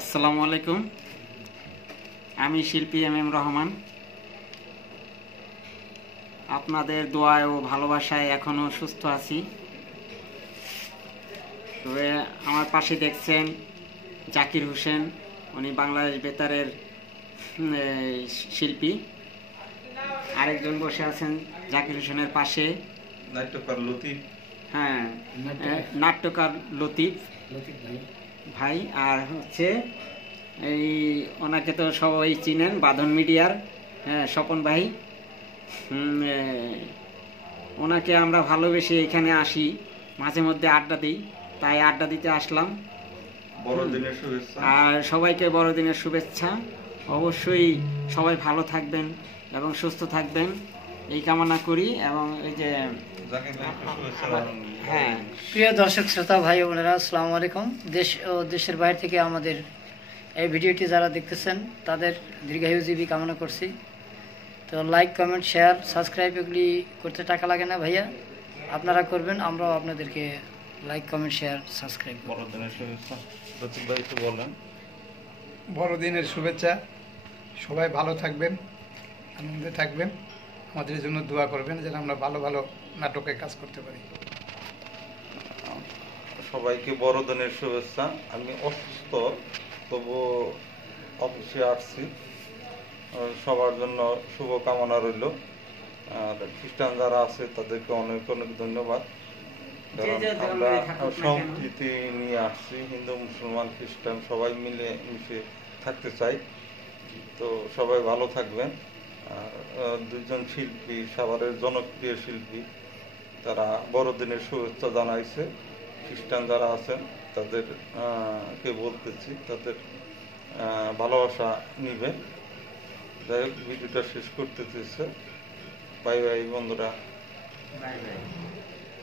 আসসালামু আলাইকুম। আমি শিল্পী এম রহমান। আপনাদের দোয়ায় ও ভালোবাসায় এখনো সুস্থ আছি। তবে আমার পাশে দেখছেন জাকির হোসেন, উনি বাংলাদেশ বেতারের শিল্পী। আরেকজন বসে আছেন জাকির হোসেনের পাশে, নাট্যকার লতিফ। হ্যাঁ, নাট্যকার লতিফ ভাই। আর হচ্ছে এই ওনাকে তো সবাই চিনেন, বাঁধন মিডিয়ার স্বপন ভাই। ওনাকে আমরা ভালোবেসে এখানে আসি, মাঝে মধ্যে আড্ডা দিই, তাই আড্ডা দিতে আসলাম। বড়দিনের শুভেচ্ছা। আর সবাইকে বড়দিনের শুভেচ্ছা। অবশ্যই সবাই ভালো থাকবেন এবং সুস্থ থাকবেন এই কামনা করি। এবং এই যে হ্যাঁ, প্রিয় দর্শক শ্রোতা ভাই বোনেরা, আসসালামু আলাইকুম। দেশ ও দেশের বাইরে থেকে আমাদের এই ভিডিওটি যারা দেখতেছেন তাদের দীর্ঘায়ুজীবী কামনা করছি। তো লাইক, কমেন্ট, শেয়ার, সাবস্ক্রাইব এগুলি করতে টাকা লাগে না ভাইয়া, আপনারা করবেন, আমরাও আপনাদেরকে লাইক, কমেন্ট, শেয়ার, সাবস্ক্রাইব। বড়দিনের শুভেচ্ছা লতিফ ভাই একটু বলেন। বড়দিনের শুভেচ্ছা। সবাই ভালো থাকবেন, আনন্দে থাকবেন, আমাদের জন্য দোয়া করবেন যেন আমরা ভালো ভালো নাটকে কাজ করতে পারি। সবাইকে বড়দিনের শুভেচ্ছা। আমি অসুস্থ, তবু অফিসে আসছি। সবার জন্য শুভ কামনা রইল। আর খ্রিস্টান যারা আছে তাদেরকে অনেক অনেক ধন্যবাদ, কারণ আমরা সম্প্রীতি নিয়ে আসছি। হিন্দু, মুসলমান, খ্রিস্টান সবাই মিলে মিশে থাকতে চাই। তো সবাই ভালো থাকবেন। আর দুইজন শিল্পী, সাভারের জনপ্রিয় শিল্পী, তারা বড়দিনের শুভেচ্ছা জানাইছে। খ্রিস্টান যারা আছেন তাদের কে বলতেছি, তাদের ভালোবাসা নিবে। যাই হোক, ভিডিওটা শেষ করতে চেয়েছে। বাই বাই বন্ধুরা। Bye bye.